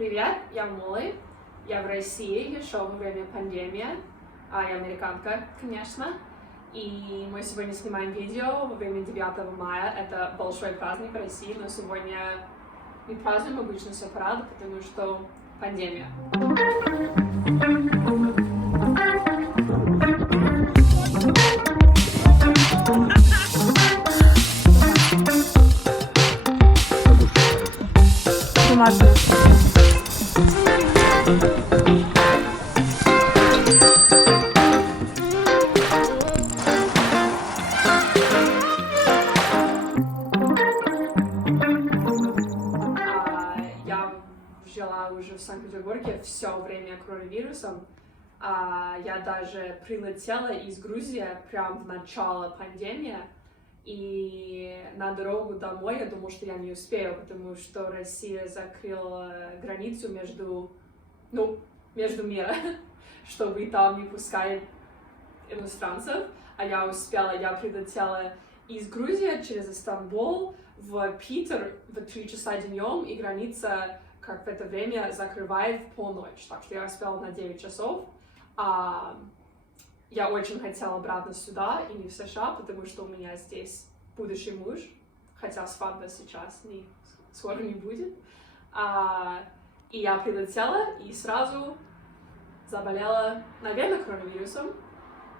Привет, я Молли. Я в России, еще во время пандемии. Я американка, конечно. И мы сегодня снимаем видео во время 9 мая. Это большой праздник в России, но сегодня не празднуем обычно все парады, потому что пандемия. Я жила уже в Санкт-Петербурге все время коронавирусом. Я даже прилетела из Грузии прям в начало пандемии. И на дорогу домой я думала, что я не успею, потому что Россия закрыла границу между миром, чтобы там не пускали иностранцев. А я успела, я прилетела из Грузии через Стамбул в Питер в 3 часа днем, и граница, как в это время, закрывает в полночь. Так что я успела на 9 часов. Я очень хотела обратно сюда и не в США, потому что у меня здесь будущий муж, хотя свадьба сейчас скоро не будет. И я прилетела и сразу заболела, наверное, коронавирусом.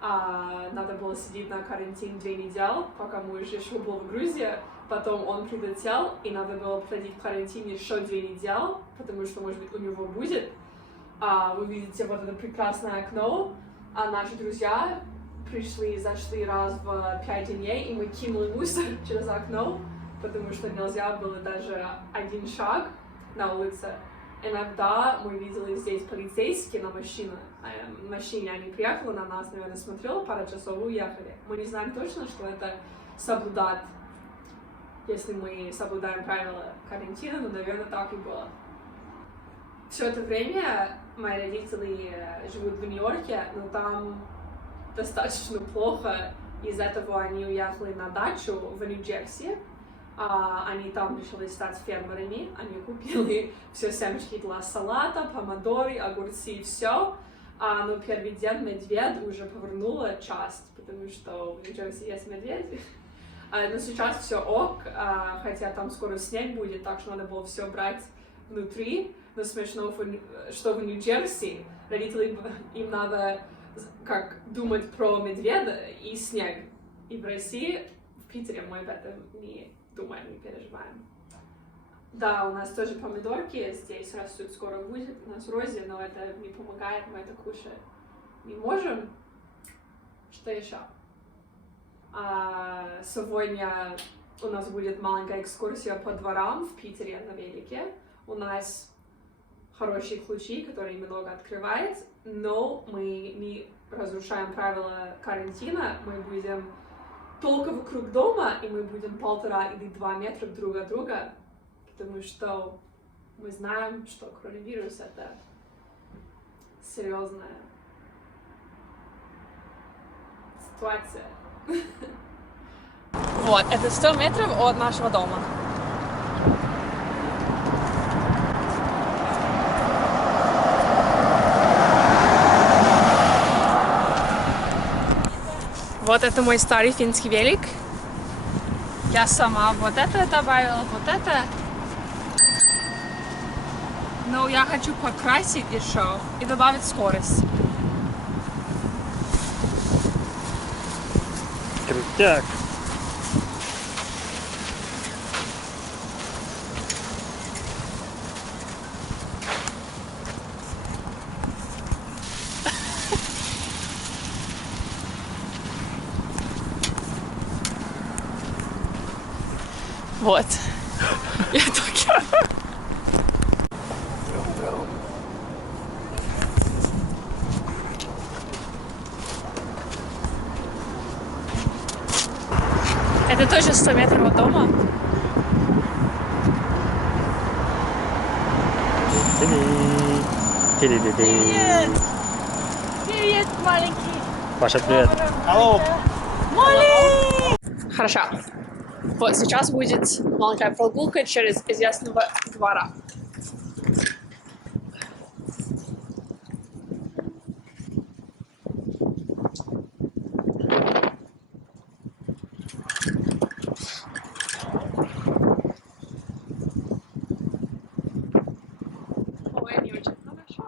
Надо было сидеть на карантине 2 недели, пока муж еще был в Грузии. Потом он прилетел, и надо было проходить в карантине еще 2 недели, потому что, может быть, у него будет. Вы видите вот это прекрасное окно. Наши друзья зашли раз в 5 дней, и мы кинули мусор через окно, потому что нельзя было даже один шаг на улице. Иногда мы видели здесь полицейские на машине, они приехали на нас, наверное, смотрели пару часов и уехали. Мы не знаем точно, что это соблюдать, если мы соблюдаем правила карантина, но, наверное, так и было. Все это время мои родители живут в Нью-Йорке, но там достаточно плохо. Из-за этого они уехали на дачу в Нью-Джерси. Они там решили стать фермерами. Они купили все семечки для салата, помидоры, огурцы, все. Но первый день медведь уже повернула часть, потому что в Нью-Джерси есть медведи. Но сейчас все ок, хотя там скоро снег будет, так что надо было все брать внутри. Но смешно, что в Нью-Джерси родителям им надо думать про медведя и снег. И в России, в Питере мы об этом не думаем, не переживаем. Да, у нас тоже помидорки здесь растут, скоро будет. У нас розе, но это не помогает, мы это кушать не можем. Что еще? Сегодня у нас будет маленькая экскурсия по дворам в Питере на велике. У нас хорошие ключи, которые много открывают, но мы не разрушаем правила карантина. Мы будем только вокруг дома, и мы будем 1,5 или 2 метра друг от друга, потому что мы знаем, что коронавирус — это серьезная ситуация. Вот, это 100 метров от нашего дома. Вот это мой старый финский велик. Я сама вот это добавила, вот это. Но я хочу покрасить еще и добавить скорость. Крутяк. Вот. Я только... Это тоже 100 метров от дома. Привет! Привет, маленький! Паша, привет! Алло! Молли! Хорошо. Вот сейчас будет маленькая прогулка через известного двора. такое не очень хорошо.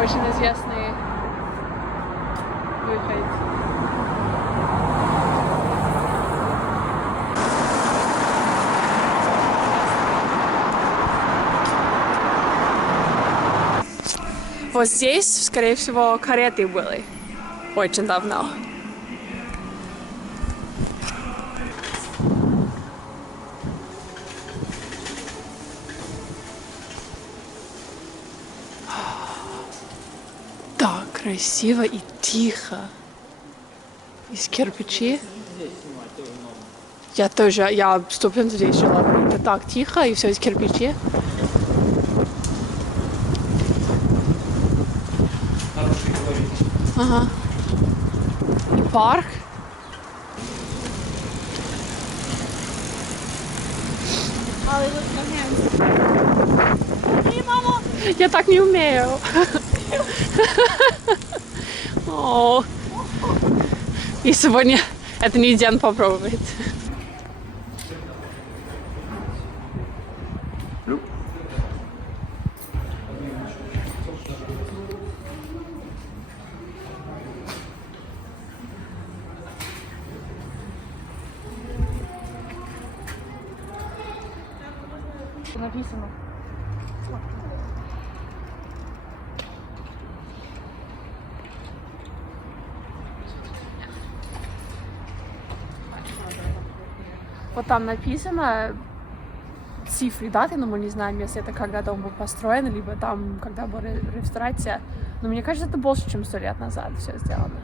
Очень известный выход. Вот здесь, скорее всего, кареты были очень давно. Так красиво и тихо. Из кирпичей. Я тоже, я 100% здесь жила. Это так тихо, и все из кирпичей. Ага. И парк. Я так не умею. О. И сегодня это не день попробовать. Написано. Вот там написано цифры, даты, но мы не знаем, если это когда дом был построен, либо там, когда была реставрация. Но мне кажется, это больше, чем 100 лет назад все сделано.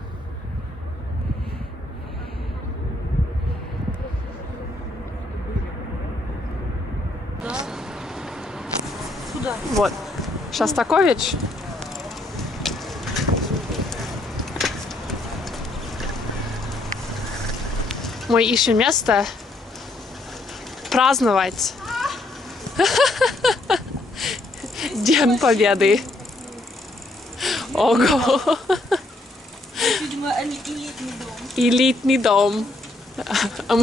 Сюда. Вот. Шостакович. Мы ищем место праздновать День Победы. Ого. Видимо, элитный дом. Элитный дом. А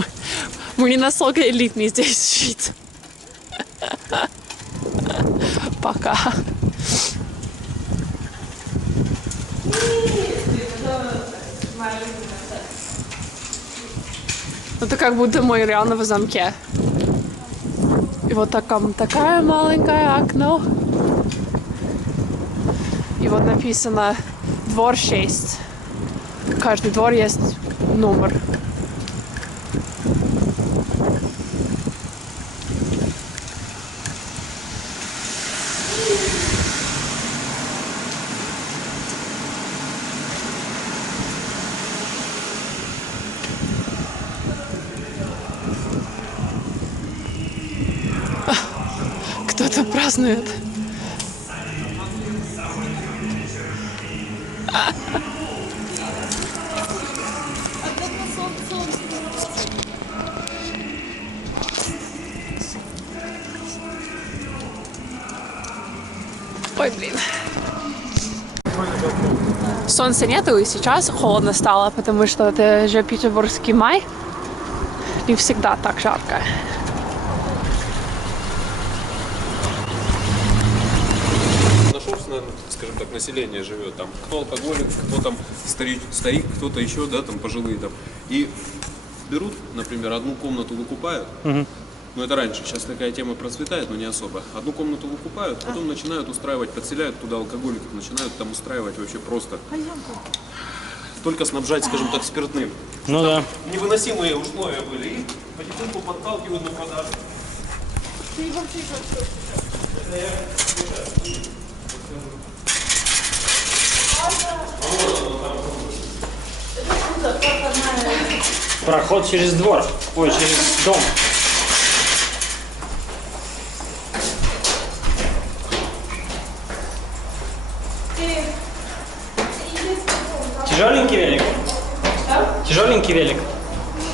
мы не настолько элитные здесь жить. Пока. Это как будто мы реально в замке. И вот такая маленькое окно. И вот написано двор 6. Каждый двор есть номер. Кто-то празднует. Ой, блин. Солнца нету, и сейчас холодно стало, потому что это же петербургский май. Не всегда так жарко. Скажем так, население живет, там, кто алкоголик, кто там старик, кто-то еще, да, там, пожилые, там, и берут, например, одну комнату выкупают, ну, это раньше, сейчас такая тема процветает, но не особо, одну комнату выкупают, потом начинают устраивать, подселяют туда алкоголиков, начинают там устраивать вообще просто, только снабжать, скажем так, спиртным. Ну да. Невыносимые условия были, и потихоньку подталкивают на продажу. Проход через двор. Ой, через дом. Тяжеленький велик? Тяжеленький велик?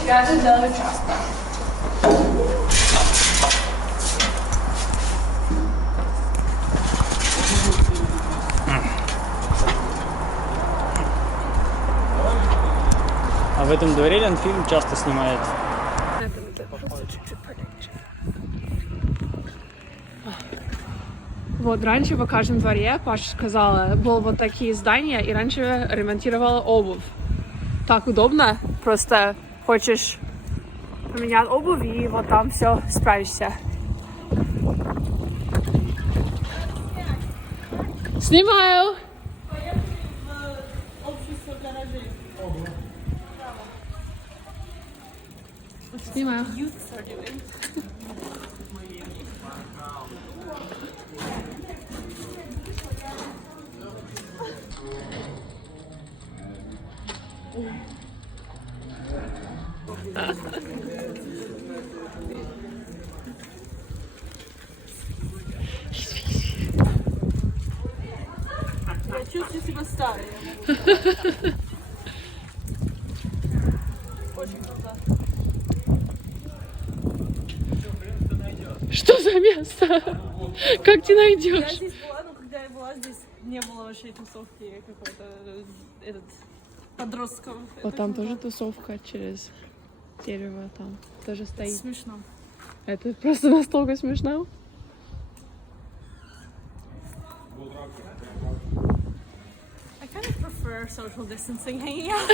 реально делаю часто. А в этом дворе Ленфильм часто снимает. Вот, раньше в каждом дворе, Паша сказала, было вот такие здания, и раньше ремонтировала обувь. Так удобно, просто хочешь поменять обувь, и вот там все справишься. Снимаю! Общество гаражей. Снимаю. Я чувствую себя старой. Очень круто. Что за место? Как ты Я найдешь? здесь была, но когда я была здесь, не было вообще тусовки какой-то этот подростков. Вот Это там круто. тоже тусовка через дерево, там тоже стоит. Смешно. Это просто настолько смешно. I kind of prefer social distancing hanging out.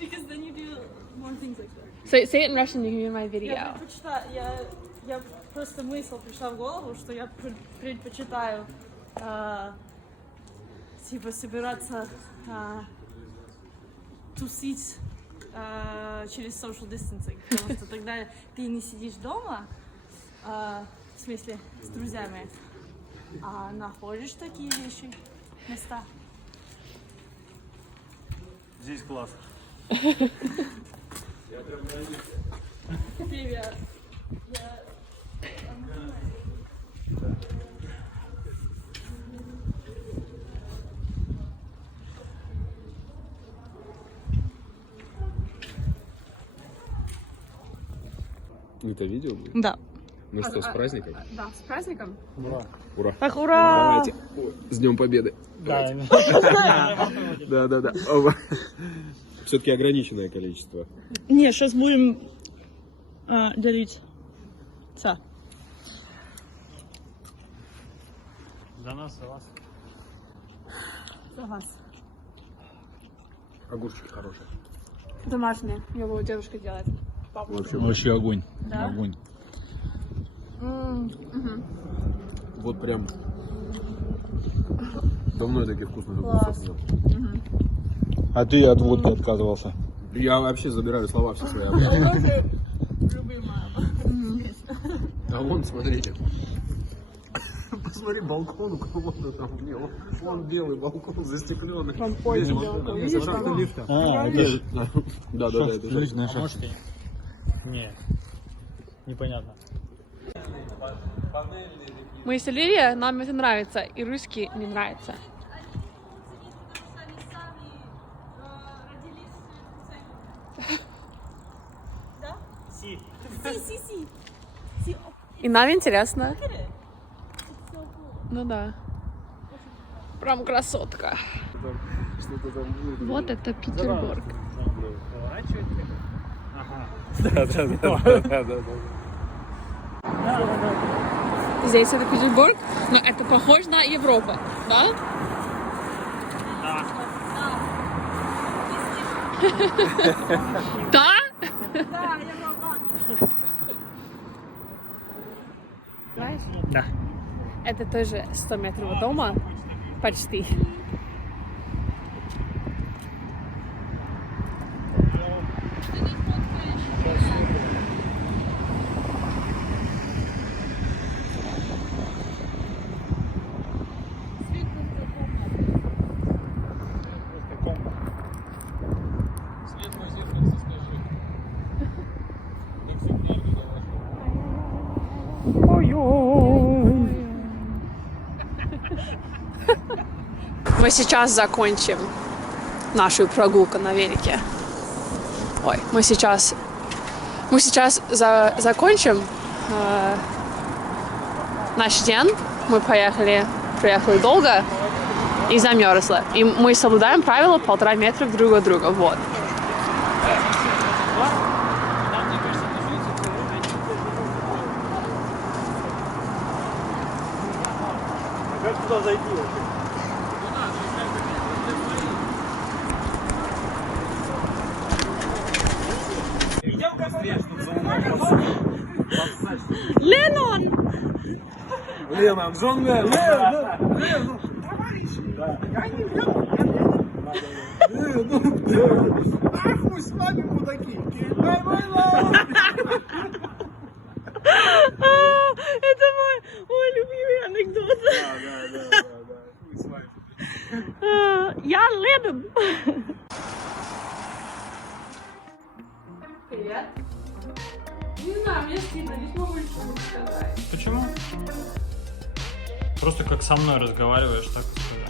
Because then you do more things like that. Say it in Russian, you can be in my Я video. предпочитаю, я просто мысль пришла в голову, что я предпочитаю типа собираться тусить через social distancing, потому что тогда ты не сидишь дома, в смысле с друзьями, а находишь такие вещи, места. Здесь класс. Привет. Это видео будет? Да. Ну что, с праздником? Да, с праздником. Ура. Ура! Так, ура! Давайте. С Днем Победы! Да. Да. Все-таки ограниченное количество. Не, сейчас будем делить. За нас, за вас. За вас. Огурчики хорошие. Домашние. Его девушка делает. Вообще огонь. Да? Огонь. вот прям давно я таких вкусных огурцов не ел. А ты от водки отказывался? Я вообще забираю слова все свои. Любимая. А вон, смотрите. Посмотри, балкон у кого-то там. Вон белый балкон застекленный. Там поезд белый. Видишь, там? лифта. Да, это же. Личная шашка. Нет. Непонятно. Мы из Ливии, нам это нравится, и русский не нравится. Да? Си. Си. И нам интересно. Ну да. Прям красотка. Что-то там будет. Вот это Петербург. Ага. Да. Здесь это Петербург, но это похоже на Европу, да? Да? Да, я баба. Знаешь? Да. Это тоже 100 метров от дома. Почти. Мы сейчас закончим нашу прогулку на велике. Ой, мы сейчас закончим наш день. Мы приехали долго и замерзли. И мы соблюдаем правило 1,5 метра друг от друга. Вот. Как туда зайти вообще? Леннон! Лена, Джон Леннон. Нахуй с вами, мудаки! Это мой любимый анекдот. Я Леннон. Привет. Не знаю, мне стыдно, не смогу ничего сказать. Почему? Просто как со мной разговариваешь, так и сказать.